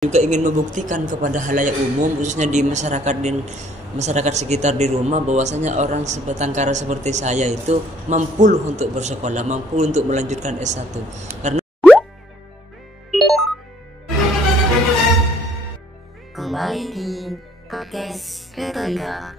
juga ingin membuktikan kepada halayak umum, khususnya di masyarakat sekitar di rumah, bahwasanya orang sebatang kara seperti saya itu mampu untuk bersekolah, mampu untuk melanjutkan S1. Karena kembali di podcast Retorika.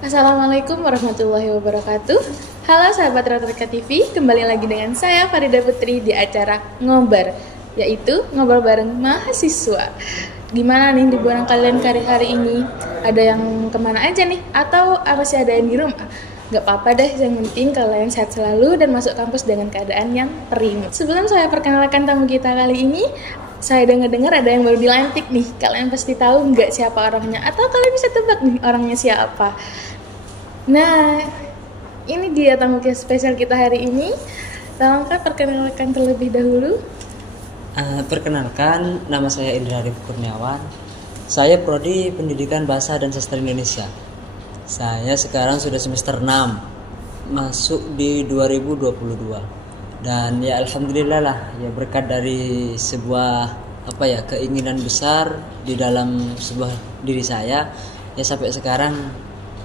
Assalamualaikum warahmatullahi wabarakatuh. Halo sahabat Retorika TV, kembali lagi dengan saya Farida Putri di acara Ngobar, yaitu ngobrol bareng mahasiswa. Gimana nih liburan kalian hari ini? Ada yang kemana aja nih? Atau masih ada yang di rumah? Gak apa-apa deh, yang penting kalian sehat selalu dan masuk kampus dengan keadaan yang prima. Sebelum saya perkenalkan tamu kita kali ini, saya dengar ada yang baru dilantik nih. Kalian pasti tahu nggak siapa orangnya? Atau kalian bisa tebak nih orangnya siapa? Nah, ini dia tamu spesial kita hari ini. Tolongkah perkenalkan terlebih dahulu? Perkenalkan, nama saya Indra Arif Kurniawan. Saya prodi Pendidikan Bahasa dan Sastra Indonesia. Saya sekarang sudah semester 6, masuk di 2022. Dan ya alhamdulillah lah, ya berkat dari sebuah keinginan besar di dalam sebuah diri saya, ya sampai sekarang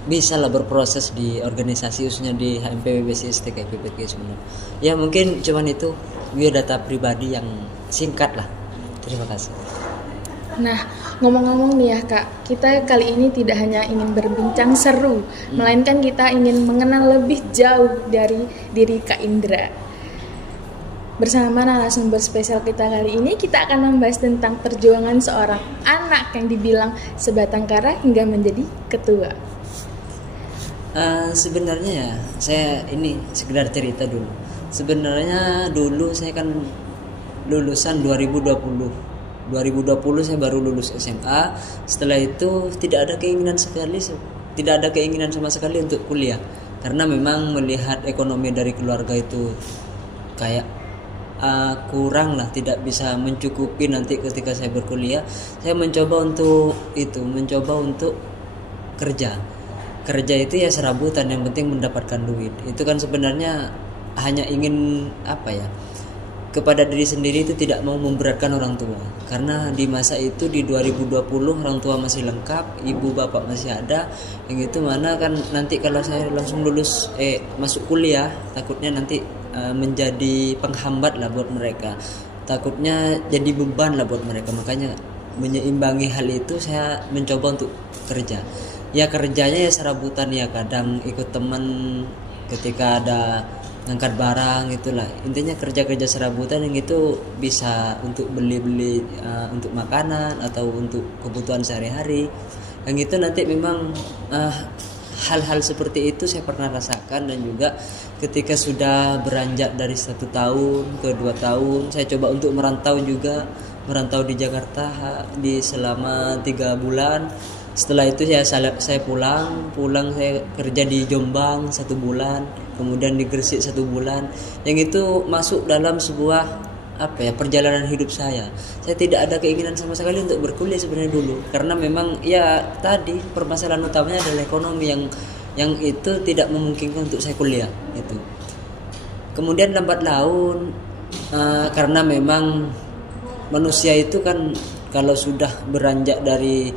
bisa lah berproses di organisasi, khususnya di HMP BBSI STK PPK sebenarnya. Ya mungkin cuman itu biodata pribadi yang singkat lah. Terima kasih. Nah, ngomong-ngomong nih ya Kak, kita kali ini tidak hanya ingin berbincang seru, melainkan kita ingin mengenal lebih jauh dari diri Kak Indra. Bersama narasumber spesial kita kali ini, kita akan membahas tentang perjuangan seorang anak yang dibilang sebatang kara hingga menjadi ketua. Sebenarnya ya, saya ini sekedar cerita dulu. Sebenarnya dulu saya kan lulusan 2020 saya baru lulus SMA. Setelah itu tidak ada keinginan sama sekali untuk kuliah, karena memang melihat ekonomi dari keluarga itu kayak kurang lah, tidak bisa mencukupi nanti ketika saya berkuliah. Saya mencoba untuk kerja itu ya serabutan, yang penting mendapatkan duit. Itu kan sebenarnya hanya ingin kepada diri sendiri, itu tidak mau memberatkan orang tua. Karena di masa itu di 2020 orang tua masih lengkap, ibu bapak masih ada. Yang itu mana kan nanti kalau saya langsung lulus masuk kuliah, takutnya nanti menjadi penghambat lah buat mereka. Takutnya jadi beban lah buat mereka. Makanya menyeimbangi hal itu saya mencoba untuk kerja. Ya kerjanya ya serabutan, ya kadang ikut teman ketika ada ngangkat barang, itulah intinya kerja serabutan. Yang itu bisa untuk beli untuk makanan atau untuk kebutuhan sehari-hari. Yang itu nanti memang hal-hal seperti itu saya pernah rasakan. Dan juga ketika sudah beranjak dari 1 tahun ke 2 tahun, saya coba untuk merantau di Jakarta di selama 3 bulan. Setelah itu saya pulang saya kerja di Jombang 1 bulan, kemudian di Gresik 1 bulan. Yang itu masuk dalam sebuah perjalanan hidup saya. Saya tidak ada keinginan sama sekali untuk berkuliah sebenarnya dulu, karena memang ya tadi permasalahan utamanya adalah ekonomi yang itu tidak memungkinkan untuk saya kuliah itu. Kemudian lambat laun karena memang manusia itu kan kalau sudah beranjak dari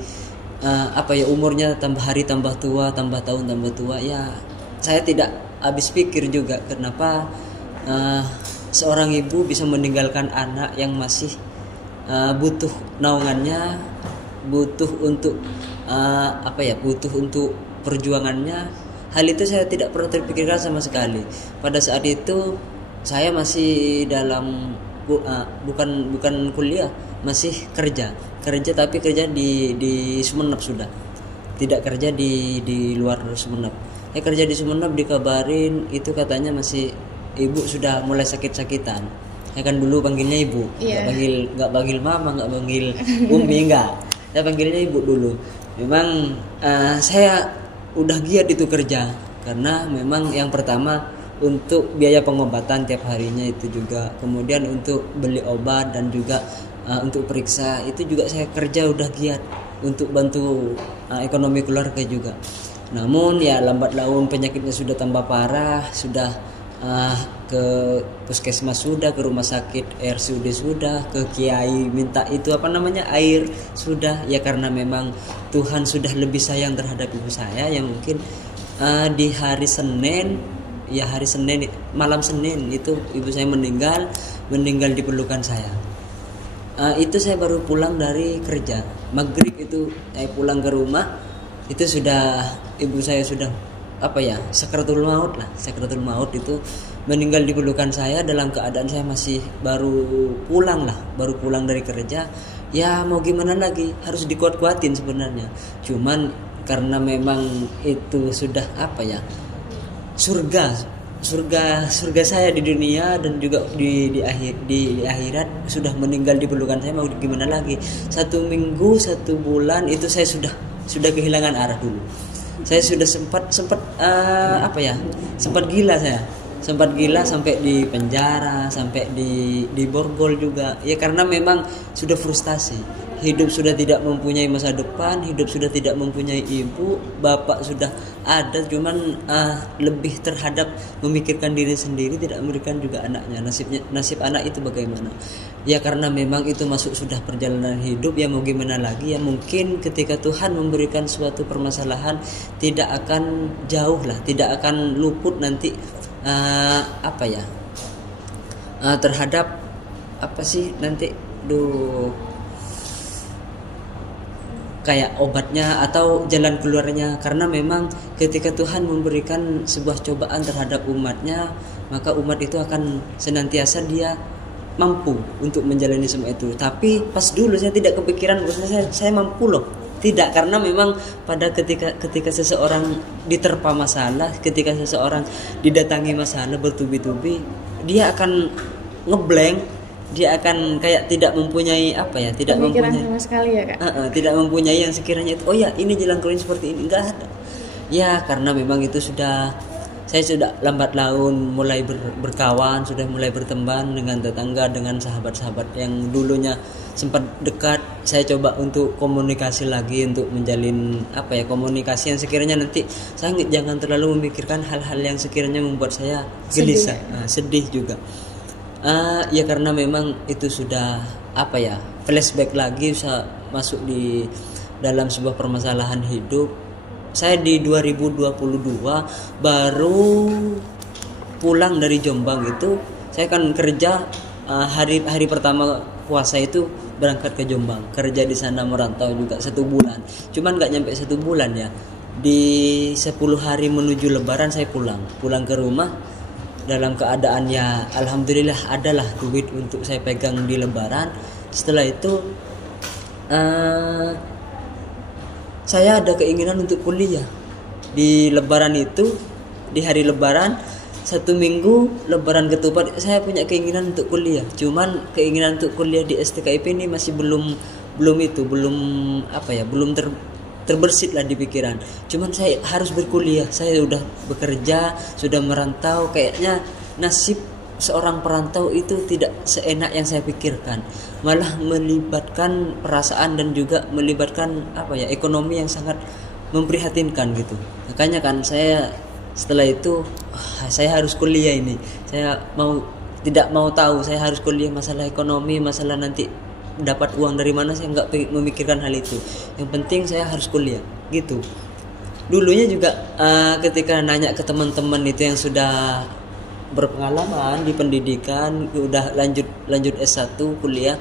umurnya tambah hari tambah tua, tambah tahun tambah tua, ya saya tidak habis pikir juga kenapa seorang ibu bisa meninggalkan anak yang masih butuh naungannya, butuh untuk perjuangannya. Hal itu saya tidak pernah terpikirkan sama sekali. Pada saat itu saya masih dalam bukan kuliah, masih kerja tapi kerja di Sumeneb, sudah tidak kerja di luar Sumeneb. Kerja di Sumeneb, dikabarin itu katanya masih ibu sudah mulai sakit-sakitan. Saya kan dulu panggilnya ibu, nggak panggil mama, nggak panggil umi, nggak. Saya panggilnya ibu dulu. Memang saya udah giat itu kerja, karena memang yang pertama untuk biaya pengobatan tiap harinya itu juga, kemudian untuk beli obat dan juga untuk periksa itu juga saya kerja udah giat untuk bantu ekonomi keluarga juga. Namun ya lambat laun penyakitnya sudah tambah parah, sudah ke puskesmas sudah, ke rumah sakit RSUD sudah, ke kiai minta itu apa namanya air sudah, ya karena memang Tuhan sudah lebih sayang terhadap ibu saya, yang mungkin di hari Senin malam Senin itu ibu saya meninggal di pelukan saya. Itu saya baru pulang dari kerja maghrib, itu saya pulang ke rumah itu sudah ibu saya sudah sakratul maut itu meninggal di pelukan saya dalam keadaan saya masih baru pulang dari kerja. Ya mau gimana lagi, harus dikuat-kuatin sebenarnya, cuman karena memang itu sudah surga saya di dunia dan juga di akhirat sudah meninggal di pelukan saya, mau gimana lagi. 1 minggu 1 bulan itu saya sudah kehilangan arah dulu. Saya sudah sempat gila sampai di penjara, sampai di borgol juga ya, karena memang sudah frustasi. Hidup sudah tidak mempunyai masa depan, hidup sudah tidak mempunyai ibu, bapak sudah ada, cuman lebih terhadap memikirkan diri sendiri, tidak memikirkan juga anaknya. Nasib anak itu bagaimana? Ya karena memang itu masuk sudah perjalanan hidup, ya mau gimana lagi. Ya mungkin ketika Tuhan memberikan suatu permasalahan tidak akan jauh lah, tidak akan luput nanti terhadap kayak obatnya atau jalan keluarnya, karena memang ketika Tuhan memberikan sebuah cobaan terhadap umatnya, maka umat itu akan senantiasa dia mampu untuk menjalani semua itu. Tapi pas dulu saya tidak kepikiran bahwa saya mampu loh. Tidak, karena memang pada ketika seseorang diterpa masalah, ketika seseorang didatangi masalah bertubi-tubi, dia akan ngeblank, dia akan kayak tidak mempunyai tidak pemikiran mempunyai sama sekali ya Kak. Tidak mempunyai yang sekiranya itu, oh ya ini jalan keluar seperti ini, enggak ada. Ya karena memang itu saya sudah lambat laun mulai berkawan, sudah mulai berteman dengan tetangga, dengan sahabat-sahabat yang dulunya sempat dekat. Saya coba untuk komunikasi lagi, untuk menjalin komunikasi yang sekiranya nanti saya jangan terlalu memikirkan hal-hal yang sekiranya membuat saya gelisah, sedih juga. Ya karena memang itu sudah flashback lagi, saya masuk di dalam sebuah permasalahan hidup. Saya di 2022 baru pulang dari Jombang itu, saya kan kerja hari pertama puasa itu berangkat ke Jombang, kerja di sana, merantau juga 1 bulan. Cuman nggak nyampe 1 bulan ya. Di 10 hari menuju Lebaran saya pulang ke rumah dalam keadaan ya alhamdulillah adalah duit untuk saya pegang di Lebaran. Setelah itu saya ada keinginan untuk kuliah di Lebaran itu, di hari Lebaran 1 minggu Lebaran ketupat, saya punya keinginan untuk kuliah. Cuman keinginan untuk kuliah di STKIP ini masih belum terbersit lah di pikiran. Cuman saya harus berkuliah, saya sudah bekerja, sudah merantau, kayaknya nasib seorang perantau itu tidak seenak yang saya pikirkan, malah melibatkan perasaan dan juga melibatkan ekonomi yang sangat memprihatinkan gitu. Makanya kan saya setelah itu saya harus kuliah ini, saya tidak mau tahu, saya harus kuliah. Masalah ekonomi, masalah nanti dapat uang dari mana, saya nggak memikirkan hal itu. Yang penting saya harus kuliah gitu. Dulunya juga ketika nanya ke teman-teman itu yang sudah berpengalaman di pendidikan, udah lanjut S1 kuliah,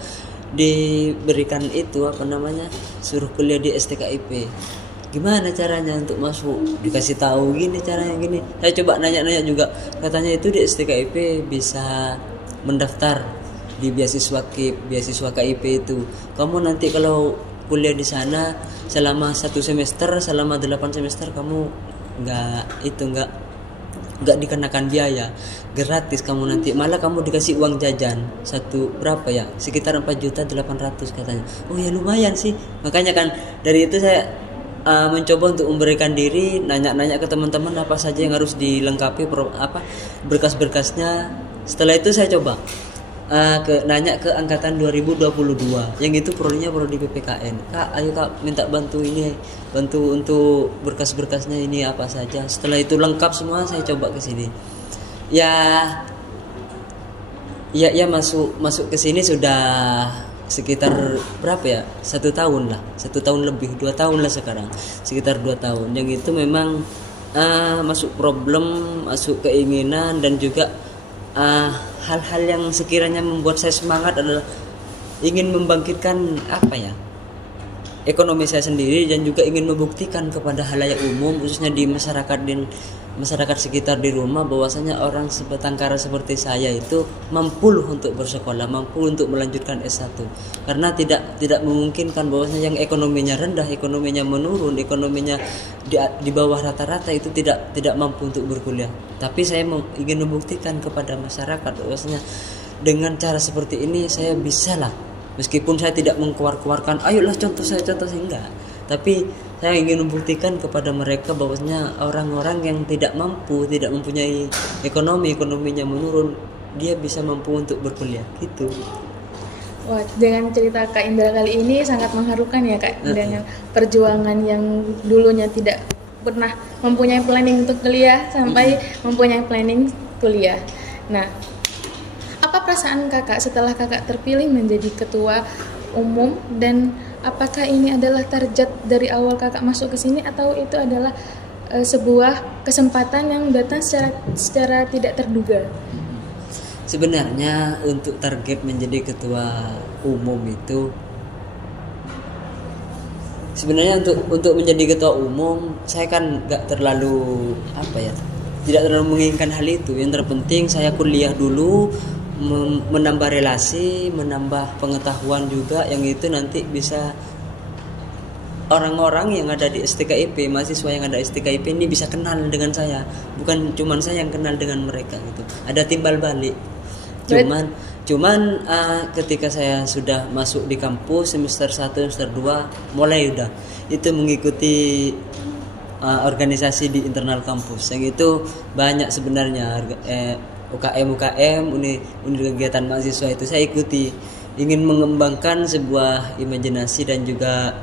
diberikan itu suruh kuliah di STKIP. Gimana caranya untuk masuk? Dikasih tahu gini caranya gini. Saya coba nanya-nanya juga, katanya itu di STKIP bisa mendaftar di beasiswa KIP itu. Kamu nanti kalau kuliah di sana selama 1 semester, selama 8 semester kamu nggak dikenakan biaya, gratis kamu nanti, malah kamu dikasih uang jajan sekitar 4.800.000 katanya. Oh ya lumayan sih. Makanya kan dari itu saya mencoba untuk memberikan diri, nanya-nanya ke teman-teman apa saja yang harus dilengkapi, berkas-berkasnya. Setelah itu saya coba nanya ke angkatan 2022 yang itu prodinya prodi PPKN. Kak, ayo Kak, minta bantu untuk berkas-berkasnya ini apa saja. Setelah itu lengkap semua, saya coba ke sini. Ya Iya masuk ke sini sudah sekitar berapa ya, 1 tahun lah, 1 tahun lebih, 2 tahun lah sekarang, sekitar 2 tahun. Yang itu memang masuk problem, masuk keinginan, dan juga hal-hal yang sekiranya membuat saya semangat adalah ingin membangkitkan apa ya, ekonomi saya sendiri, dan juga ingin membuktikan kepada halayak umum, khususnya di masyarakat sekitar di rumah, bahwasanya orang sebatang kara seperti saya itu mampu untuk bersekolah, mampu untuk melanjutkan S1. Karena tidak memungkinkan bahwasanya yang ekonominya rendah, ekonominya menurun, ekonominya di bawah rata-rata itu tidak mampu untuk berkuliah. Tapi saya ingin membuktikan kepada masyarakat bahwasanya dengan cara seperti ini saya bisa lah. Meskipun saya tidak mengkeluarkan, ayolah contoh saya enggak. Tapi saya ingin membuktikan kepada mereka bahwasanya orang-orang yang tidak mampu, tidak mempunyai ekonominya menurun, dia bisa mampu untuk berkuliah gitu. Wah, dengan cerita Kak Indra kali ini sangat mengharukan ya Kak, dengan perjuangan yang dulunya tidak pernah mempunyai planning untuk kuliah sampai mempunyai planning kuliah. Nah, apa perasaan Kakak setelah Kakak terpilih menjadi ketua umum, dan apakah ini adalah target dari awal Kakak masuk ke sini atau itu adalah sebuah kesempatan yang datang secara tidak terduga? Sebenarnya untuk target menjadi ketua umum itu, sebenarnya untuk menjadi ketua umum saya kan nggak terlalu tidak terlalu menginginkan hal itu. Yang terpenting saya kuliah dulu, menambah relasi, menambah pengetahuan juga, yang itu nanti bisa orang-orang yang ada di STKIP, mahasiswa yang ada STKIP ini bisa kenal dengan saya, bukan cuma saya yang kenal dengan mereka gitu. Ada timbal balik. Cuman ketika saya sudah masuk di kampus semester 1, semester 2 mulai udah itu mengikuti organisasi di internal kampus. Yang itu banyak sebenarnya UKM unit kegiatan mahasiswa itu saya ikuti, ingin mengembangkan sebuah imajinasi dan juga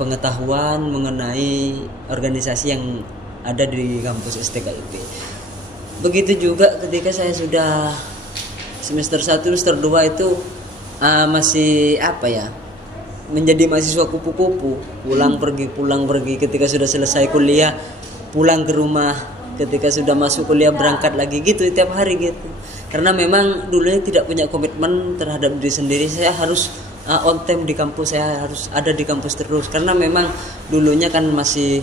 pengetahuan mengenai organisasi yang ada di kampus STKIP. Begitu juga ketika saya sudah semester 1, semester 2 itu masih menjadi mahasiswa kupu-kupu, pulang pergi. Ketika sudah selesai kuliah pulang ke rumah, ketika sudah masuk kuliah berangkat lagi gitu tiap hari gitu. Karena memang dulunya tidak punya komitmen terhadap diri sendiri, saya harus on time di kampus, saya harus ada di kampus terus. Karena memang dulunya kan masih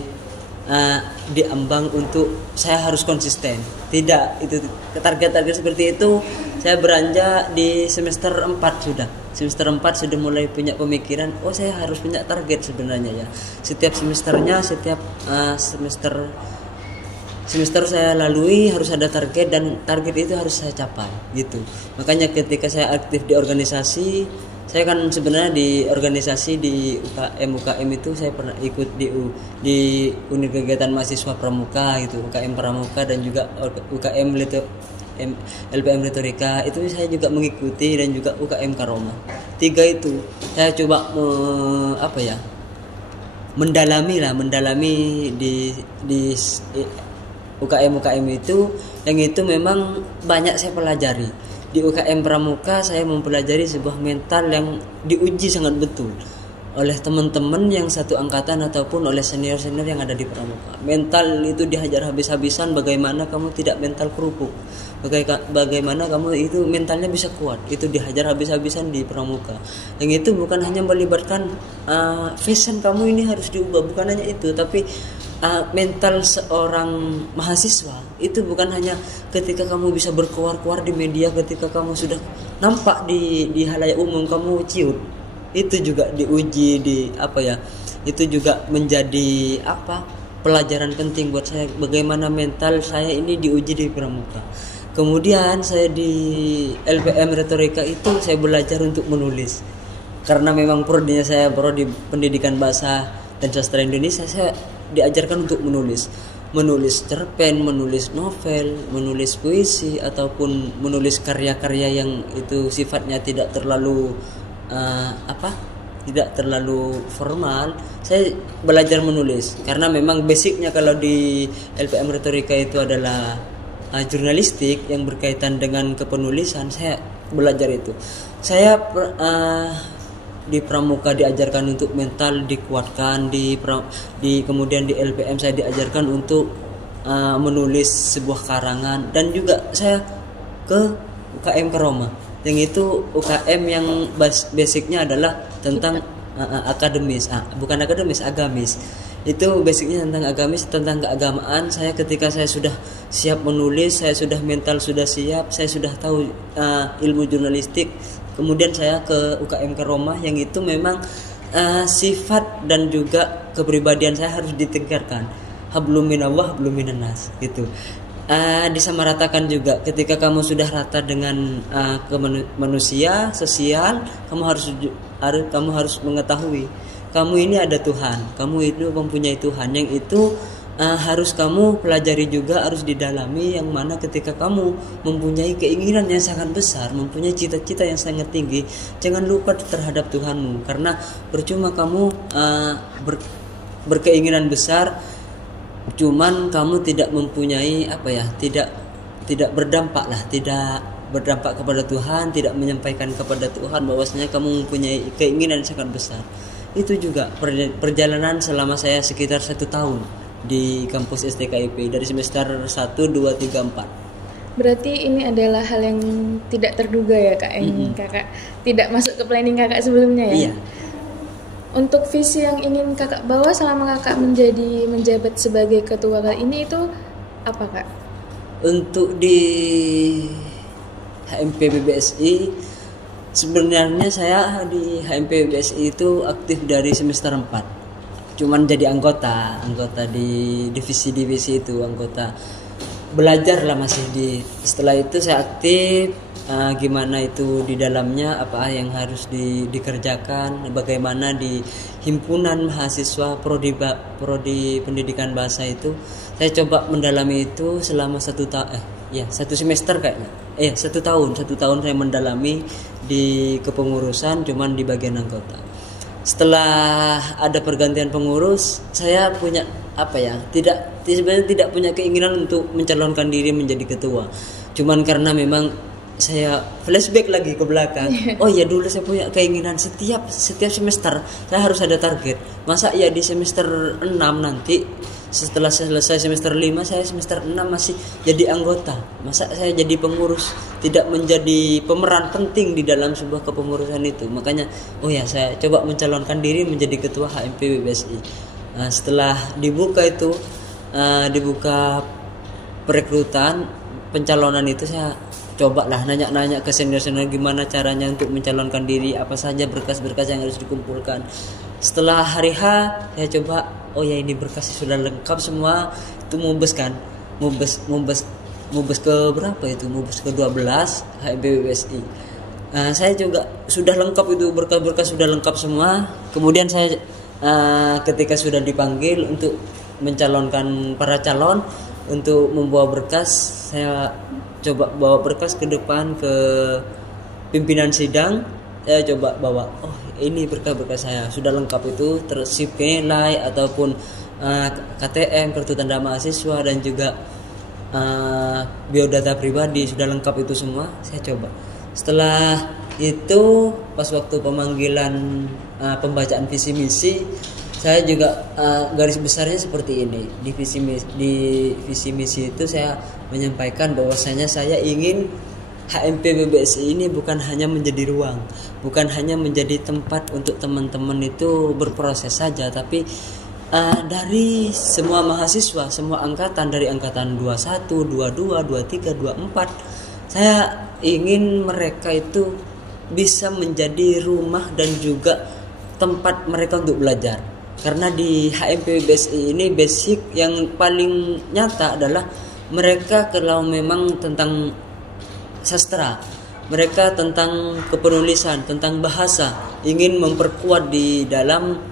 diambang untuk saya harus konsisten. Tidak, itu target-target seperti itu saya beranjak di semester 4 sudah. Semester 4 sudah mulai punya pemikiran, saya harus punya target sebenarnya ya. Setiap semesternya, setiap semester saya lalui harus ada target, dan target itu harus saya capai gitu. Makanya ketika saya aktif di organisasi, saya kan sebenarnya di organisasi di UKM itu saya pernah ikut di unit kegiatan mahasiswa pramuka gitu, UKM pramuka, dan juga UKM LPM retorika itu saya juga mengikuti, dan juga UKM Karoma. 3 itu saya coba mendalami di UKM itu, yang itu memang banyak saya pelajari. Di UKM Pramuka saya mempelajari sebuah mental yang diuji sangat betul oleh teman-teman yang satu angkatan ataupun oleh senior-senior yang ada di Pramuka. Mental itu dihajar habis-habisan, bagaimana kamu tidak mental kerupuk, bagaimana kamu itu mentalnya bisa kuat, itu dihajar habis-habisan di Pramuka. Yang itu bukan hanya melibatkan fashion kamu ini harus diubah, bukan hanya itu, tapi mental seorang mahasiswa itu bukan hanya ketika kamu bisa berkuar-kuar di media, ketika kamu sudah nampak di halayak umum kamu ciut, itu juga diuji itu juga menjadi pelajaran penting buat saya, bagaimana mental saya ini diuji di Pramuka. Kemudian saya di LPM retorika itu saya belajar untuk menulis, karena memang prodinya saya prodi pendidikan bahasa dan sastra Indonesia. Saya diajarkan untuk menulis cerpen, menulis novel, menulis puisi, ataupun menulis karya-karya yang itu sifatnya tidak terlalu tidak terlalu formal. Saya belajar menulis karena memang basicnya kalau di LPM retorika itu adalah jurnalistik yang berkaitan dengan kepenulisan, saya belajar itu. Saya di pramuka diajarkan untuk mental dikuatkan, kemudian di LPM saya diajarkan untuk menulis sebuah karangan, dan juga saya ke UKM Karoma yang itu UKM yang basicnya adalah tentang akademis, bukan akademis, agamis. Itu basicnya tentang agamis, tentang keagamaan. Saya ketika saya sudah siap menulis, saya sudah mental sudah siap, saya sudah tahu ilmu jurnalistik. Kemudian saya ke UKM Karoma yang itu memang sifat dan juga kepribadian saya harus ditingkatkan. Hablum minallah, hablum minannas gitu. Disamaratakan juga ketika kamu sudah rata dengan manusia, sosial, kamu harus mengetahui kamu ini ada Tuhan, kamu itu mempunyai Tuhan yang itu harus kamu pelajari juga, harus didalami, yang mana ketika kamu mempunyai keinginan yang sangat besar, mempunyai cita-cita yang sangat tinggi, jangan lupa terhadap Tuhanmu, karena percuma kamu berkeinginan besar cuman kamu tidak mempunyai tidak berdampak kepada Tuhan, tidak menyampaikan kepada Tuhan bahwasanya kamu mempunyai keinginan yang sangat besar. Itu juga perjalanan selama saya sekitar 1 tahun di kampus STKIP dari semester 1, 2, 3, 4. Berarti ini adalah hal yang tidak terduga ya Kak, yang Kakak tidak masuk ke planning Kakak sebelumnya ya? Iya. Untuk visi yang ingin Kakak bawa selama Kakak menjabat sebagai ketua kali ini itu apa Kak? Untuk di HMP BBSI, sebenarnya saya di HMP BBSI itu aktif dari semester 4. Cuman jadi anggota di divisi-divisi itu, anggota. Belajar lah masih setelah itu saya aktif gimana itu di dalamnya, apa yang harus dikerjakan, bagaimana di himpunan mahasiswa prodi pendidikan bahasa itu saya coba mendalami itu selama 1 semester kayaknya. 1 tahun saya mendalami di kepengurusan, cuman di bagian anggota. Setelah ada pergantian pengurus, saya punya sebenarnya tidak punya keinginan untuk mencalonkan diri menjadi ketua. Cuman karena memang saya flashback lagi ke belakang. Oh ya, dulu saya punya keinginan setiap semester saya harus ada target. Masa ya di semester 6 nanti setelah selesai semester 5 saya semester 6 masih jadi anggota. Masa saya jadi pengurus, tidak menjadi pemeran penting di dalam sebuah kepengurusan itu. Makanya saya coba mencalonkan diri menjadi ketua HMP BBSI. Setelah dibuka perekrutan pencalonan itu, saya cobalah nanya-nanya ke senior-senior gimana caranya untuk mencalonkan diri, apa saja berkas-berkas yang harus dikumpulkan. Setelah hari H saya coba, ini berkas sudah lengkap semua, itu mubes ke berapa itu, mubes ke 12 HMP BBSI. Saya juga sudah lengkap itu, berkas-berkas sudah lengkap semua. Kemudian saya ketika sudah dipanggil untuk mencalonkan para calon untuk membawa berkas, saya coba bawa berkas ke depan ke pimpinan sidang. Saya coba bawa, ini berkas-berkas saya sudah lengkap itu, tersip nilai ataupun KTM, kartu tanda mahasiswa, dan juga biodata pribadi sudah lengkap itu semua. Saya coba. Setelah itu pas waktu pemanggilan pembacaan visi misi, saya juga garis besarnya seperti ini. Di visi misi itu saya menyampaikan bahwasanya saya ingin HMP BBSI ini bukan hanya menjadi ruang, bukan hanya menjadi tempat untuk teman-teman itu berproses saja, tapi dari semua mahasiswa, semua angkatan, dari angkatan 21, 22, 23, 24, saya ingin mereka itu bisa menjadi rumah dan juga tempat mereka untuk belajar. Karena di HMP BBSI ini basic yang paling nyata adalah mereka kalau memang tentang sastra, mereka tentang kepenulisan, tentang bahasa, ingin memperkuat di dalam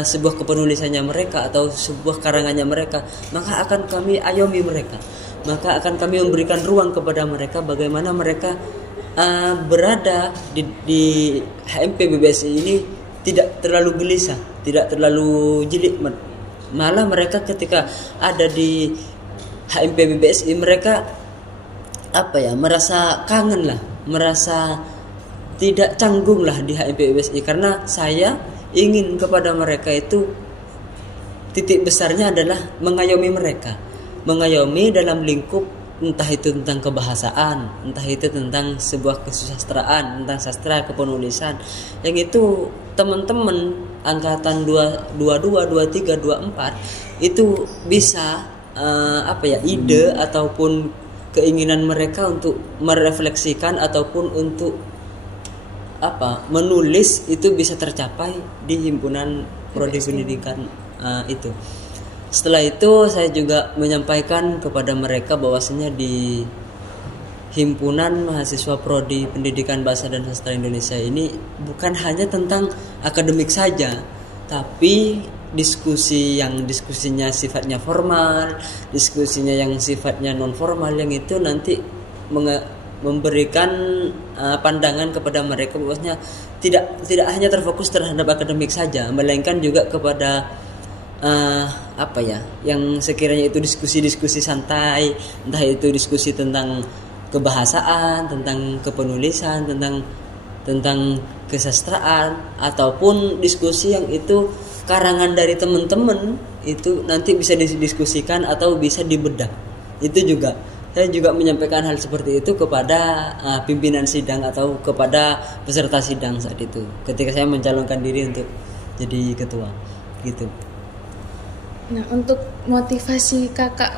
sebuah kepenulisannya mereka atau sebuah karangannya mereka, maka akan kami ayomi mereka, maka akan kami memberikan ruang kepada mereka bagaimana mereka berada di HMP BBSI ini tidak terlalu gelisah, tidak terlalu jelimet. Malah mereka ketika ada di HMP BBSI mereka merasa kangen lah, merasa tidak canggung lah di HMPWSI, karena saya ingin kepada mereka itu titik besarnya adalah mengayomi mereka, mengayomi dalam lingkup entah itu tentang kebahasaan, entah itu tentang sebuah kesusastraan, tentang sastra kepenulisan, yang itu teman-teman angkatan 22, 23, 24 itu bisa ide ataupun keinginan mereka untuk merefleksikan ataupun untuk menulis itu bisa tercapai di himpunan prodi pendidikan itu. Setelah itu saya juga menyampaikan kepada mereka bahwasanya di himpunan mahasiswa prodi pendidikan bahasa dan sastra Indonesia ini bukan hanya tentang akademik saja, tapi diskusinya sifatnya formal, diskusinya yang sifatnya non formal, yang itu nanti memberikan pandangan kepada mereka bahwasanya tidak hanya terfokus terhadap akademik saja, melainkan juga kepada yang sekiranya itu diskusi-diskusi santai, entah itu diskusi tentang kebahasaan, tentang kepenulisan, tentang kesastraan, ataupun diskusi yang itu karangan dari teman-teman itu nanti bisa didiskusikan atau bisa dibedah. Itu juga saya juga menyampaikan hal seperti itu kepada pimpinan sidang atau kepada peserta sidang saat itu ketika saya mencalonkan diri untuk jadi ketua gitu. Nah, untuk motivasi kakak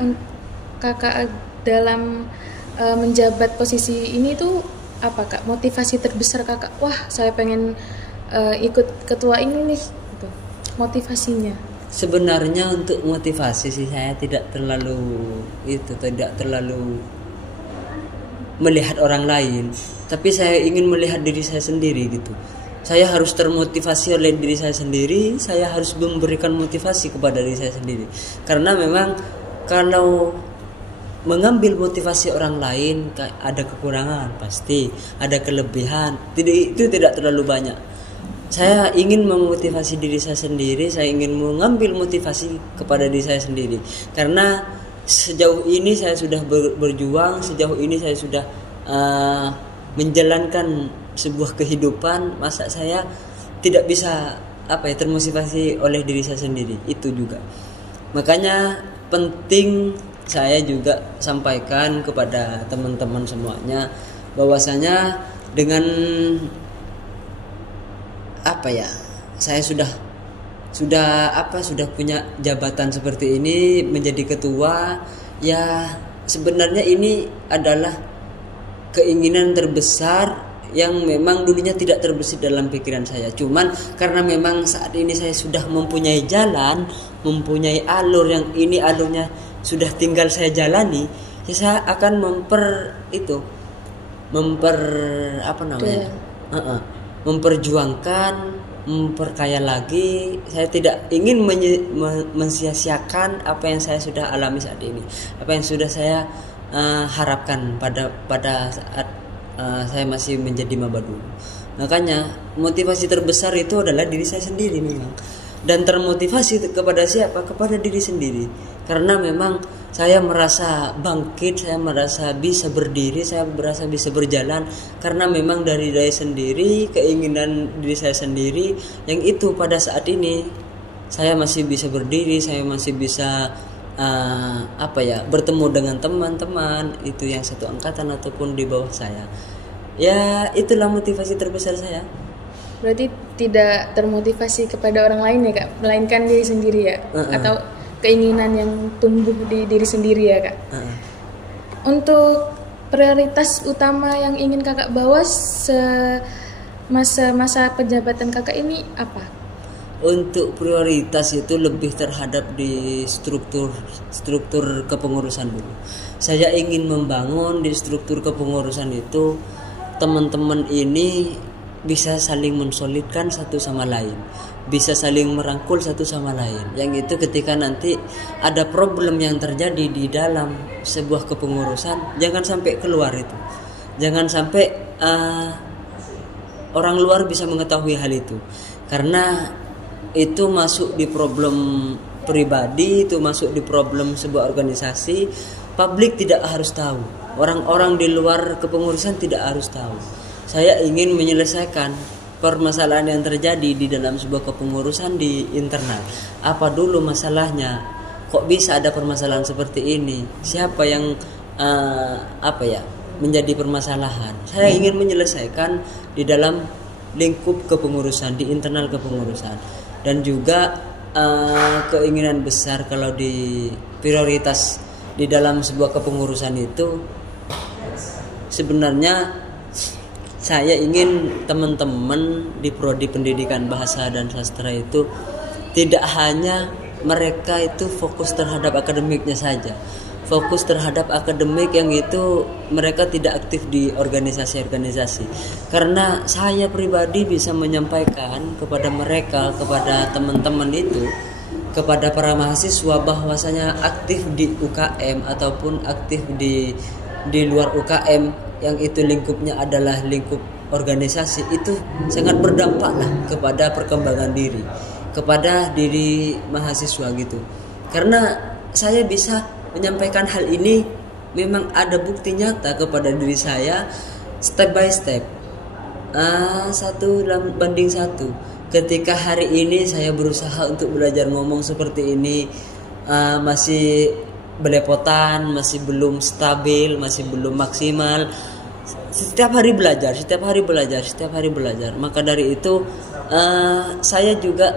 dalam menjabat posisi ini tuh apa kak? Motivasi terbesar kakak, wah saya pengen ikut ketua ini nih, gitu. Motivasinya? Sebenarnya untuk motivasi sih saya tidak terlalu melihat orang lain, tapi saya ingin melihat diri saya sendiri gitu. Saya harus termotivasi oleh diri saya sendiri, saya harus memberikan motivasi kepada diri saya sendiri. Karena memang kalau mengambil motivasi orang lain ada kekurangan pasti, ada kelebihan, itu tidak terlalu banyak. Saya ingin memotivasi diri saya sendiri, saya ingin mengambil motivasi kepada diri saya sendiri. Karena sejauh ini saya sudah berjuang, sejauh ini saya sudah menjalankan sebuah kehidupan, masa saya tidak bisa termotivasi oleh diri saya sendiri. Itu juga makanya penting saya juga sampaikan kepada teman-teman semuanya bahwasanya dengan saya sudah punya jabatan seperti ini, menjadi ketua, ya sebenarnya ini adalah keinginan terbesar yang memang dulunya tidak terbesit dalam pikiran saya. Cuman karena memang saat ini saya sudah mempunyai jalan, mempunyai alur yang ini alurnya sudah tinggal saya jalani, ya saya akan memperjuangkan, memperkaya lagi. Saya tidak ingin mensia-siakan apa yang saya sudah alami saat ini, apa yang sudah saya harapkan pada saat saya masih menjadi maba dulu. Makanya motivasi terbesar itu adalah diri saya sendiri memang. Dan termotivasi kepada siapa? Kepada diri sendiri. Karena memang saya merasa bangkit, saya merasa bisa berdiri, saya merasa bisa berjalan karena memang dari diri sendiri, keinginan diri saya sendiri, yang itu pada saat ini saya masih bisa berdiri, saya masih bisa bertemu dengan teman-teman itu yang satu angkatan ataupun di bawah saya. Ya itulah motivasi terbesar saya. Berarti tidak termotivasi kepada orang lain ya kak, melainkan diri sendiri ya, atau keinginan yang tumbuh di diri sendiri ya kak. Untuk prioritas utama yang ingin kakak bawa masa penjabatan kakak ini apa? Untuk prioritas itu lebih terhadap di struktur kepengurusan dulu. Saya ingin membangun di struktur kepengurusan itu teman-teman ini bisa saling mensolidkan satu sama lain, bisa saling merangkul satu sama lain. Yang itu ketika nanti ada problem yang terjadi di dalam sebuah kepengurusan, jangan sampai keluar itu, jangan sampai orang luar bisa mengetahui hal itu, karena itu masuk di problem pribadi, itu masuk di problem sebuah organisasi. Publik tidak harus tahu, orang-orang di luar kepengurusan tidak harus tahu. Saya ingin menyelesaikan permasalahan yang terjadi di dalam sebuah kepengurusan di internal. Apa dulu masalahnya? Kok bisa ada permasalahan seperti ini? Siapa yang menjadi permasalahan? Saya ingin menyelesaikan di dalam lingkup kepengurusan, di internal kepengurusan. Dan juga keinginan besar kalau di prioritas di dalam sebuah kepengurusan itu, sebenarnya saya ingin teman-teman di prodi pendidikan bahasa dan sastra itu tidak hanya mereka itu fokus terhadap akademiknya saja, fokus terhadap akademik yang itu mereka tidak aktif di organisasi-organisasi. Karena saya pribadi bisa menyampaikan kepada mereka, kepada teman-teman itu, kepada para mahasiswa bahwasanya aktif di UKM ataupun aktif di luar UKM yang itu lingkupnya adalah lingkup organisasi, itu sangat berdampak lah kepada perkembangan diri, kepada diri mahasiswa gitu. Karena saya bisa menyampaikan hal ini, memang ada bukti nyata kepada diri saya, step by step, 1:1. Ketika hari ini saya berusaha untuk belajar ngomong seperti ini, masih belepotan, masih belum stabil, masih belum maksimal. Setiap hari belajar. Maka dari itu saya juga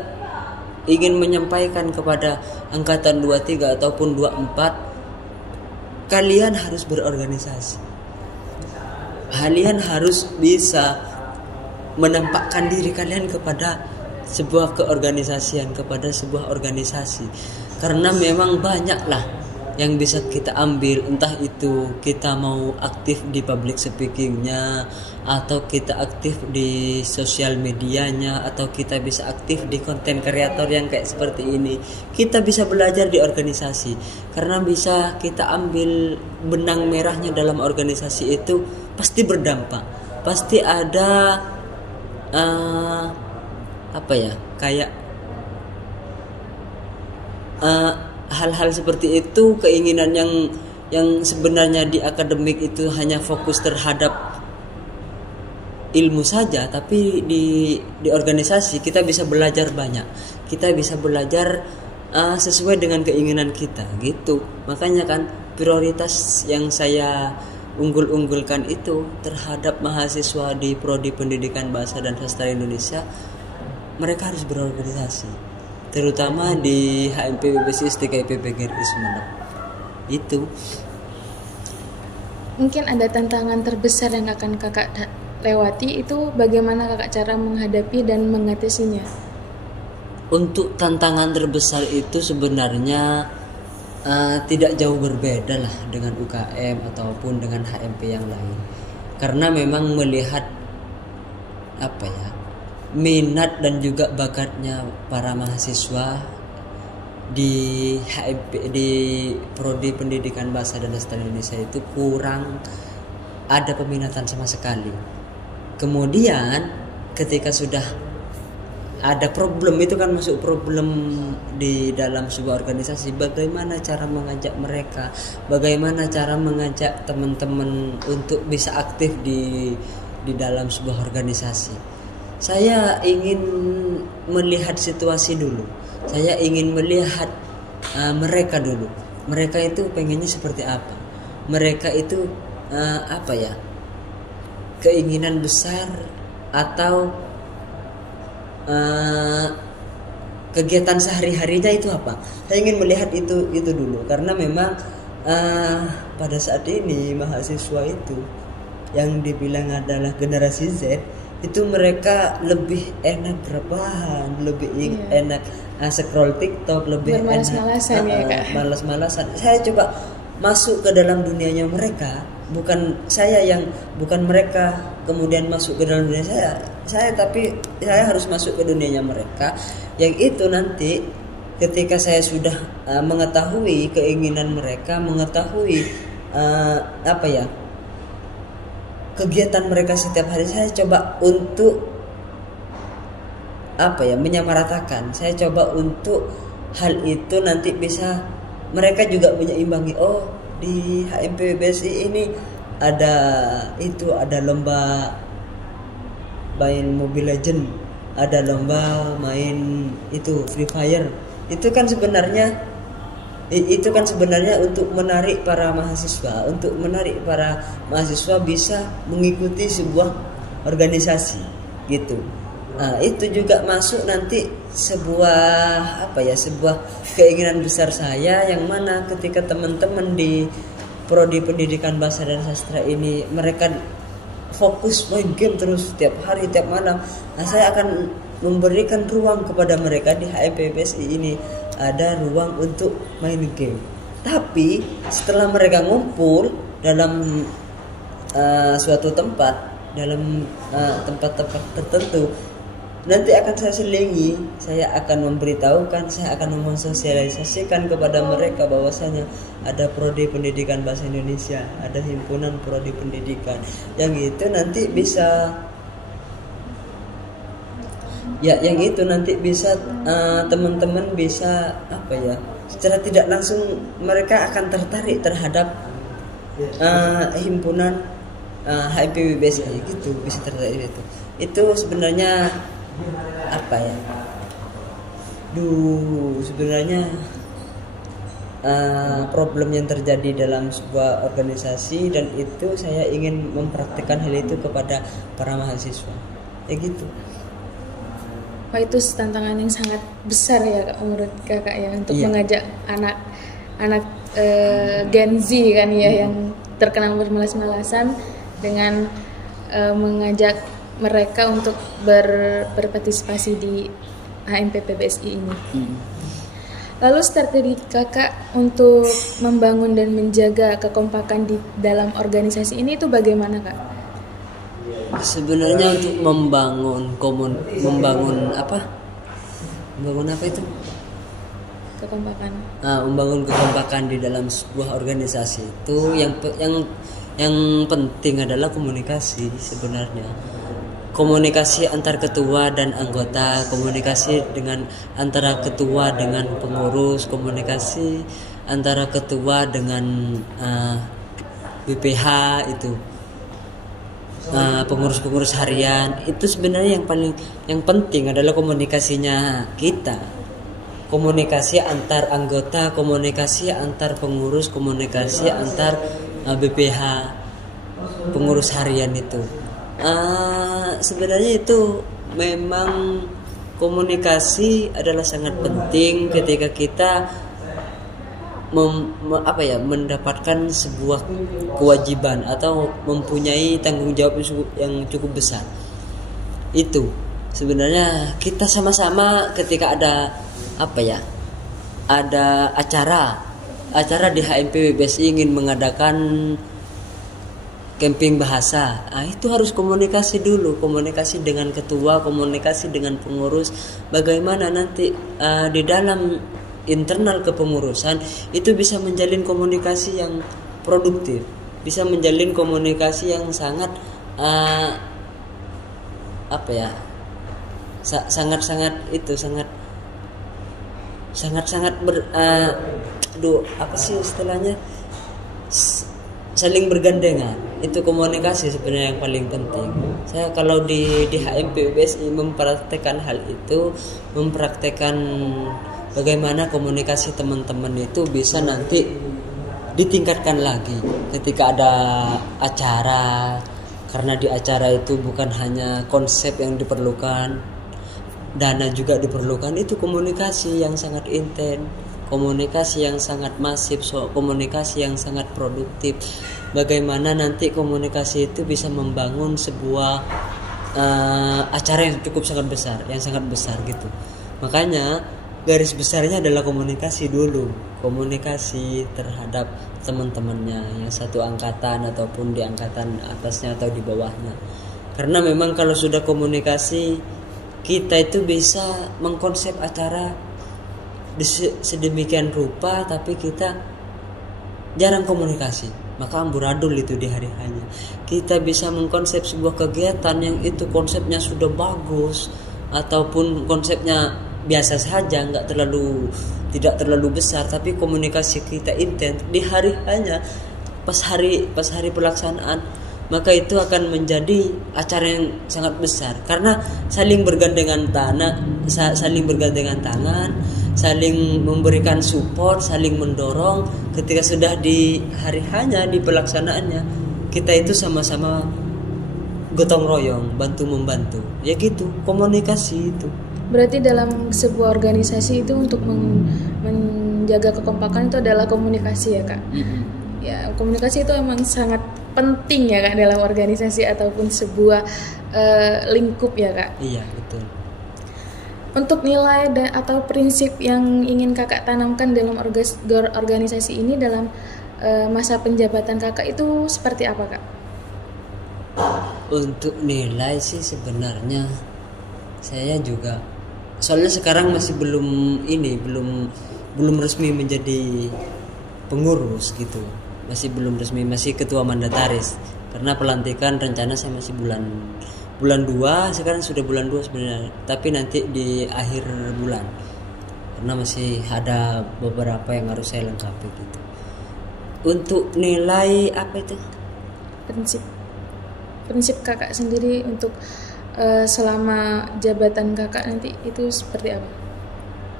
ingin menyampaikan kepada angkatan 23 ataupun 24, kalian harus berorganisasi. Kalian harus bisa menampakkan diri kalian kepada sebuah keorganisasian, kepada sebuah organisasi. Karena memang banyaklah yang bisa kita ambil, entah itu kita mau aktif di public speakingnya, atau kita aktif di sosial medianya, atau kita bisa aktif di konten kreator yang kayak seperti ini. Kita bisa belajar di organisasi, karena bisa kita ambil benang merahnya dalam organisasi itu pasti berdampak, pasti ada hal-hal seperti itu. Keinginan yang sebenarnya di akademik itu hanya fokus terhadap ilmu saja, tapi di organisasi kita bisa belajar banyak, kita bisa belajar sesuai dengan keinginan kita gitu. Makanya kan prioritas yang saya unggulkan itu terhadap mahasiswa di prodi pendidikan bahasa dan sastra Indonesia, mereka harus berorganisasi, terutama di HMP BPSI STKIP PGRI Sumeneb. Itu mungkin ada tantangan terbesar yang akan kakak lewati, itu bagaimana kakak cara menghadapi dan mengatasinya? Untuk tantangan terbesar itu sebenarnya tidak jauh berbeda lah dengan UKM ataupun dengan HMP yang lain. Karena memang melihat minat dan juga bakatnya para mahasiswa di HMP, di prodi pendidikan bahasa dan sastra Indonesia itu kurang ada peminatan sama sekali. Kemudian ketika sudah ada problem, itu kan masuk problem di dalam sebuah organisasi, bagaimana cara mengajak mereka, bagaimana cara mengajak teman-teman untuk bisa aktif di dalam sebuah organisasi. Saya ingin melihat situasi dulu, saya ingin melihat mereka dulu, mereka itu pengennya seperti apa, mereka itu keinginan besar atau kegiatan sehari-harinya itu apa. Saya ingin melihat itu dulu, karena memang pada saat ini mahasiswa itu yang dibilang adalah generasi Z itu mereka lebih enak rebahan, lebih enak scroll TikTok, lebih bermalas-malasan malas-malasan. Saya coba masuk ke dalam dunianya mereka, bukan mereka kemudian masuk ke dalam dunia saya, tapi saya harus masuk ke dunianya mereka. Yang itu nanti ketika saya sudah mengetahui keinginan mereka, mengetahui kegiatan mereka setiap hari, saya coba untuk menyamaratakan. Saya coba untuk hal itu nanti bisa mereka juga menyeimbangi. Oh, di HMP BPSI ini ada lomba main Mobile Legend, ada lomba main itu Free Fire. Itu kan sebenarnya untuk menarik para mahasiswa bisa mengikuti sebuah organisasi gitu. Nah, itu juga masuk nanti sebuah keinginan besar saya, yang mana ketika teman-teman di prodi pendidikan bahasa dan sastra ini mereka fokus main game terus tiap hari tiap malam, nah saya akan memberikan ruang kepada mereka di HMPBSI ini, ada ruang untuk main game. Tapi setelah mereka ngumpul dalam suatu tempat, dalam tempat-tempat tertentu, nanti akan saya selingi, saya akan memberitahukan, saya akan mensosialisasikan kepada mereka bahwasanya ada prodi pendidikan bahasa Indonesia, ada himpunan prodi pendidikan, yang itu nanti bisa teman-teman bisa secara tidak langsung mereka akan tertarik terhadap himpunan HMPBSI gitu, bisa tertarik itu sebenarnya sebenarnya problem yang terjadi dalam sebuah organisasi, dan itu saya ingin mempraktikkan hal itu kepada para mahasiswa gitu. Wah, itu tantangan yang sangat besar ya Kak, menurut Kakak ya, untuk mengajak anak Gen Z kan ya, yang terkenal bermalas-malasan, dengan mengajak mereka untuk berpartisipasi di HMPBSI ini. Lalu strategi Kakak untuk membangun dan menjaga kekompakan di dalam organisasi ini itu bagaimana Kak? Sebenarnya untuk membangun Kekompakan. Membangun kekompakan di dalam sebuah organisasi itu yang penting adalah komunikasi sebenarnya. Komunikasi antar ketua dan anggota, komunikasi antara ketua dengan pengurus, komunikasi antara ketua dengan BPH itu. Pengurus-pengurus harian, itu sebenarnya yang penting adalah komunikasinya kita, komunikasi antar anggota, komunikasi antar pengurus, komunikasi antar BPH, pengurus harian itu. Sebenarnya itu memang komunikasi adalah sangat penting ketika kita mendapatkan sebuah kewajiban atau mempunyai tanggung jawab yang cukup besar. Itu sebenarnya kita sama-sama ketika ada acara di HMPBSI ingin mengadakan camping bahasa, itu harus komunikasi dulu, komunikasi dengan ketua, komunikasi dengan pengurus, bagaimana nanti di dalam internal kepengurusan itu bisa menjalin komunikasi yang produktif, bisa menjalin komunikasi yang sangat saling bergandengan. Itu komunikasi sebenarnya yang paling penting. Saya kalau di HMPBSI mempraktekkan hal itu, mempraktekkan bagaimana komunikasi teman-teman itu bisa nanti ditingkatkan lagi ketika ada acara, karena di acara itu bukan hanya konsep yang diperlukan, dana juga diperlukan. Itu komunikasi yang sangat intens, komunikasi yang sangat masif, komunikasi yang sangat produktif. Bagaimana nanti komunikasi itu bisa membangun sebuah acara yang cukup sangat besar gitu. Makanya garis besarnya adalah komunikasi dulu, komunikasi terhadap teman-temannya yang satu angkatan ataupun di angkatan atasnya atau di bawahnya. Karena memang kalau sudah komunikasi, kita itu bisa mengkonsep acara sedemikian rupa, tapi kita jarang komunikasi, maka amburadul itu di hari hanya. Kita bisa mengkonsep sebuah kegiatan yang itu konsepnya sudah bagus ataupun konsepnya biasa saja, tidak terlalu besar, tapi komunikasi kita intens, di hari hanya pas hari pelaksanaan, maka itu akan menjadi acara yang sangat besar karena saling bergandengan tangan, saling memberikan support, saling mendorong. Ketika sudah di hari hanya di pelaksanaannya, kita itu sama-sama gotong royong, bantu membantu, ya gitu. Komunikasi itu Berarti dalam sebuah organisasi itu untuk menjaga kekompakan itu adalah komunikasi ya Kak. Ya, komunikasi itu emang sangat penting ya Kak dalam organisasi ataupun sebuah lingkup ya Kak. iya betul. Untuk nilai atau prinsip yang ingin Kakak tanamkan dalam organisasi ini dalam masa penjabatan Kakak itu seperti apa Kak? Untuk nilai sih sebenarnya saya juga, soalnya sekarang masih belum resmi menjadi pengurus gitu, masih belum resmi, masih ketua mandataris karena pelantikan rencana saya masih bulan 2, sekarang sudah bulan 2 sebenarnya, tapi nanti di akhir bulan karena masih ada beberapa yang harus saya lengkapi gitu. Untuk nilai apa itu? Prinsip Kakak sendiri untuk selama jabatan Kakak nanti itu seperti apa?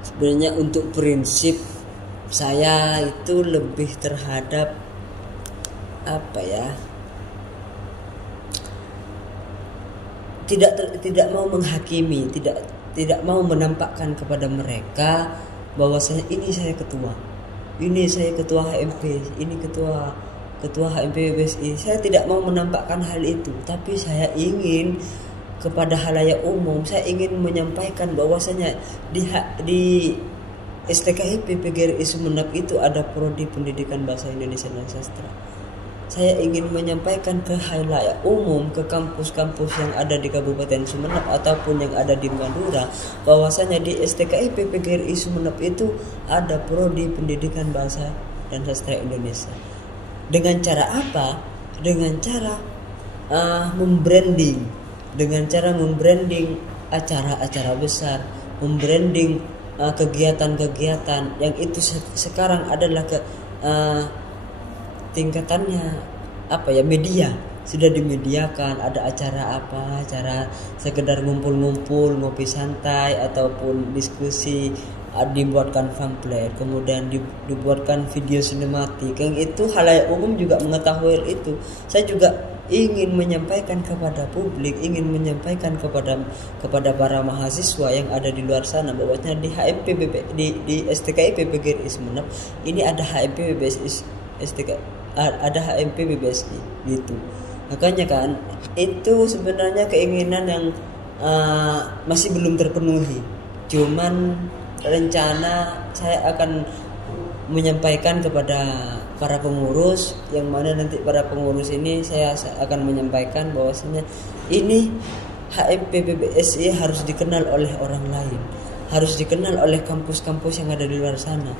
Sebenarnya untuk prinsip saya itu lebih terhadap apa ya? Tidak mau menghakimi, tidak mau menampakkan kepada mereka bahwasanya ini saya ketua HMP, ini ketua HMP PBSI. Saya tidak mau menampakkan hal itu, tapi saya ingin kepada halayak umum, saya ingin menyampaikan bahwasanya di STKIP PGRI Sumeneb itu ada prodi pendidikan bahasa Indonesia dan sastra. Saya ingin menyampaikan ke halayak umum, ke kampus-kampus yang ada di Kabupaten Sumeneb ataupun yang ada di Madura, bahwasanya di STKIP PGRI Sumeneb itu ada prodi pendidikan bahasa dan sastra Indonesia. Dengan cara apa? Dengan cara membranding acara-acara besar, membranding kegiatan-kegiatan yang itu sekarang adalah tingkatannya media sudah dimediakan. Ada acara sekedar ngumpul-ngumpul, ngopi santai ataupun diskusi, dibuatkan pamflet, kemudian dibuatkan video sinematik, yang itu halayak umum juga mengetahui hal itu. Saya juga ingin menyampaikan kepada publik, ingin menyampaikan kepada para mahasiswa yang ada di luar sana bahwasanya di di STKIP PGRI Sumeneb ini ada HMP PBSI ada HMP PBSI gitu. Makanya kan itu sebenarnya keinginan yang masih belum terpenuhi. Cuman rencana saya akan menyampaikan kepada para pengurus, yang mana nanti para pengurus ini saya akan menyampaikan bahwasanya ini HMP PBSI harus dikenal oleh orang lain, harus dikenal oleh kampus-kampus yang ada di luar sana,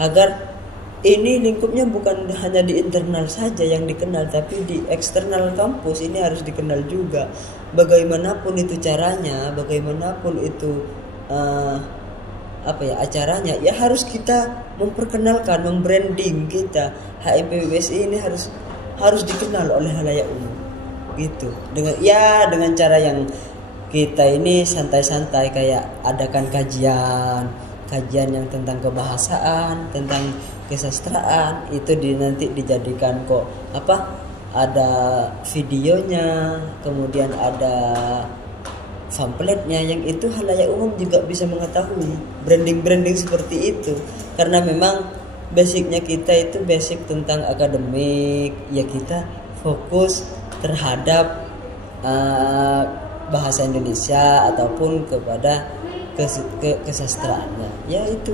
agar ini lingkupnya bukan hanya di internal saja yang dikenal, tapi di eksternal kampus ini harus dikenal juga. Bagaimanapun itu caranya, bagaimanapun itu acaranya, ya harus kita memperkenalkan, membranding kita. HMP PBSI ini harus dikenal oleh halayak umum gitu. Dengan cara yang kita ini santai-santai, kayak adakan kajian yang tentang kebahasaan, tentang kesastraan, itu nanti dijadikan ada videonya, kemudian ada pamfletnya, yang itu halayak umum juga bisa mengetahui branding seperti itu. Karena memang basicnya kita itu basic tentang akademik, ya kita fokus terhadap bahasa Indonesia ataupun kepada kesastraannya, ya itu.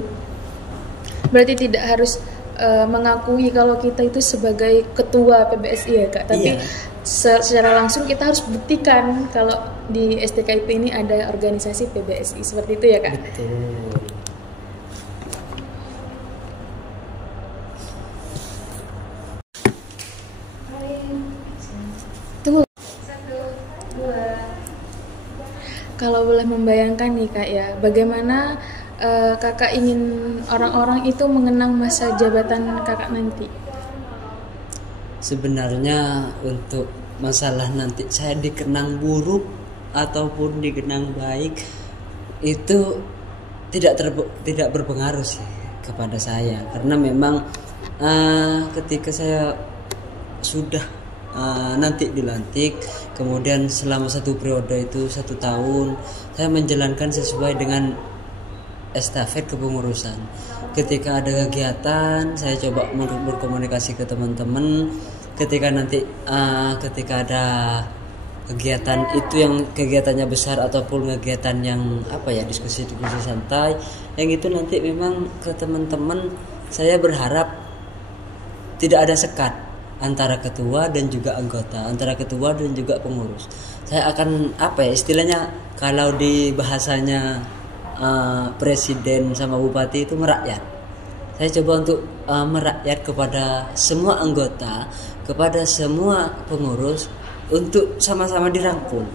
Berarti tidak harus mengakui kalau kita itu sebagai ketua PBSI ya Kak, tapi secara langsung kita harus buktikan kalau di STKIP ini ada organisasi PBSI, seperti itu ya Kak? Betul. Tunggu. Kalau boleh membayangkan nih Kak ya, bagaimana Kakak ingin orang-orang itu mengenang masa jabatan Kakak nanti? sebenarnya untuk masalah nanti saya dikenang buruk ataupun dikenang baik itu tidak berpengaruh sih kepada saya, karena memang ketika saya sudah nanti dilantik, kemudian selama satu periode itu 1 tahun saya menjalankan sesuai dengan estafet kepengurusan. Ketika ada kegiatan saya coba berkomunikasi ke teman-teman. Ketika ada kegiatan itu yang kegiatannya besar ataupun kegiatan yang diskusi santai, yang itu nanti memang ke teman-teman saya berharap tidak ada sekat antara ketua dan juga anggota, antara ketua dan juga pengurus. Saya akan istilahnya kalau di bahasanya presiden sama bupati itu merakyat. Saya coba untuk merakyat kepada semua anggota, kepada semua pengurus untuk sama-sama dirangkul.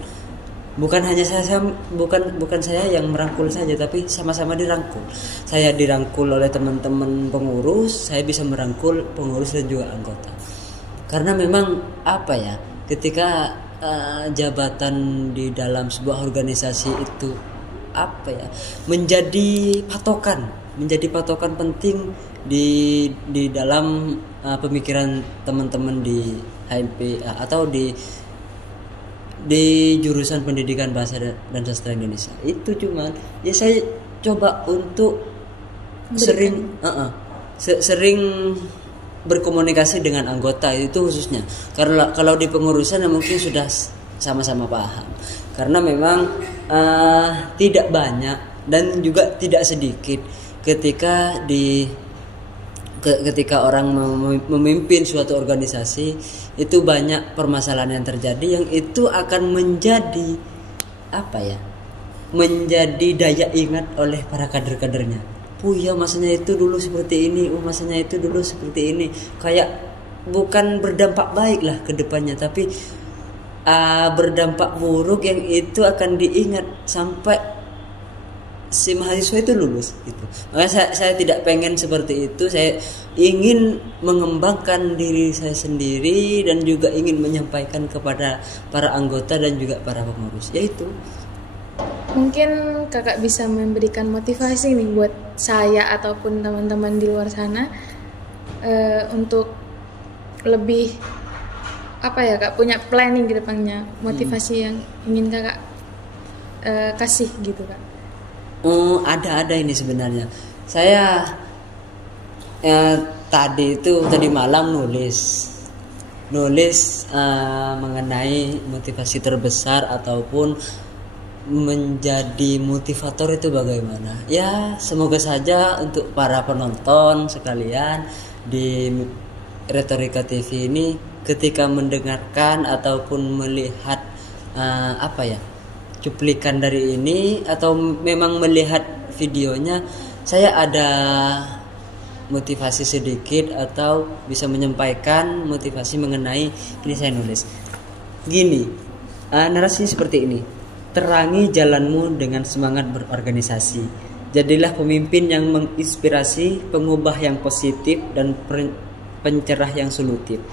Bukan hanya bukan saya yang merangkul saja, tapi sama-sama dirangkul. Saya dirangkul oleh teman-teman pengurus, saya bisa merangkul pengurus dan juga anggota. Karena memang ketika jabatan di dalam sebuah organisasi itu menjadi patokan penting di dalam pemikiran teman-teman di HMP atau di jurusan pendidikan bahasa dan sastra Indonesia. Itu cuman saya coba untuk sering berkomunikasi dengan anggota itu khususnya. Karena kalau di pengurusan mungkin sudah sama-sama paham. Karena memang tidak banyak dan juga tidak sedikit ketika orang memimpin suatu organisasi itu banyak permasalahan yang terjadi, yang itu akan menjadi menjadi daya ingat oleh para kader-kadernya. Masanya itu dulu seperti ini, masanya itu dulu seperti ini. Kayak bukan berdampak baik lah ke depannya, tapi berdampak buruk yang itu akan diingat sampai si mahasiswa itu lulus gitu. Makanya saya tidak pengen seperti itu. Saya ingin mengembangkan diri saya sendiri dan juga ingin menyampaikan kepada para anggota dan juga para pengurus, yaitu mungkin kakak bisa memberikan motivasi nih buat saya ataupun teman-teman di luar sana untuk lebih kak punya planning ke depannya, motivasi yang ingin kakak kasih gitu kak. Ada ini sebenarnya. Saya tadi malam nulis mengenai motivasi terbesar ataupun menjadi motivator itu bagaimana. Ya, semoga saja untuk para penonton sekalian di Retorika TV ini ketika mendengarkan ataupun melihat cuplikan dari ini atau memang melihat videonya, saya ada motivasi sedikit atau bisa menyampaikan motivasi mengenai ini. Saya nulis gini, narasi seperti ini: terangi jalanmu dengan semangat berorganisasi, jadilah pemimpin yang menginspirasi, pengubah yang positif dan pencerah yang solutif.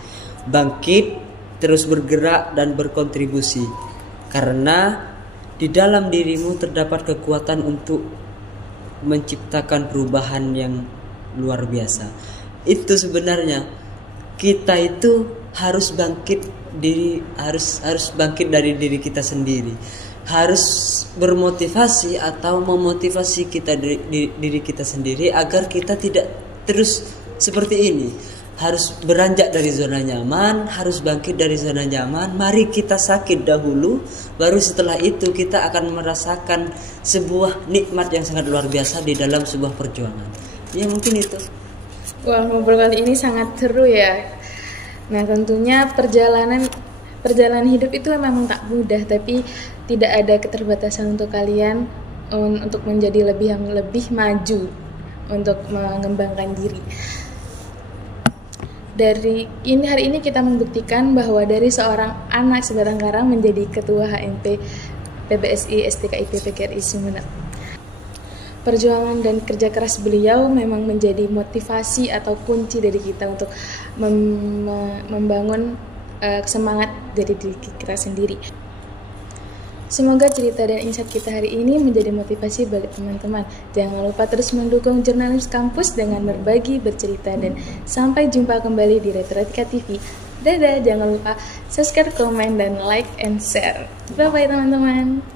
Bangkit, terus bergerak dan berkontribusi, karena di dalam dirimu terdapat kekuatan untuk menciptakan perubahan yang luar biasa. Itu sebenarnya kita itu harus bangkit dari diri kita sendiri. Harus bermotivasi atau memotivasi kita diri kita sendiri agar kita tidak terus seperti ini. Harus beranjak dari zona nyaman, harus bangkit dari zona nyaman. Mari kita sakit dahulu, baru setelah itu kita akan merasakan sebuah nikmat yang sangat luar biasa di dalam sebuah perjuangan. Ya mungkin itu. Wah, ngobrol kali ini sangat seru ya. Nah, tentunya perjalanan hidup itu memang tak mudah, tapi tidak ada keterbatasan untuk kalian untuk menjadi lebih maju, untuk mengembangkan diri. Hari ini kita membuktikan bahwa dari seorang anak sebatang karang menjadi ketua HMP PBSI STKIP PGRI Sumeneb. perjuangan dan kerja keras beliau memang menjadi motivasi atau kunci dari kita untuk membangun semangat dari diri kita sendiri. Semoga cerita dan insight kita hari ini menjadi motivasi bagi teman-teman. Jangan lupa terus mendukung Jurnalis Kampus dengan berbagi, bercerita, dan sampai jumpa kembali di Retrotika TV. Dadah, jangan lupa subscribe, komen, dan like, and share. Bye-bye teman-teman.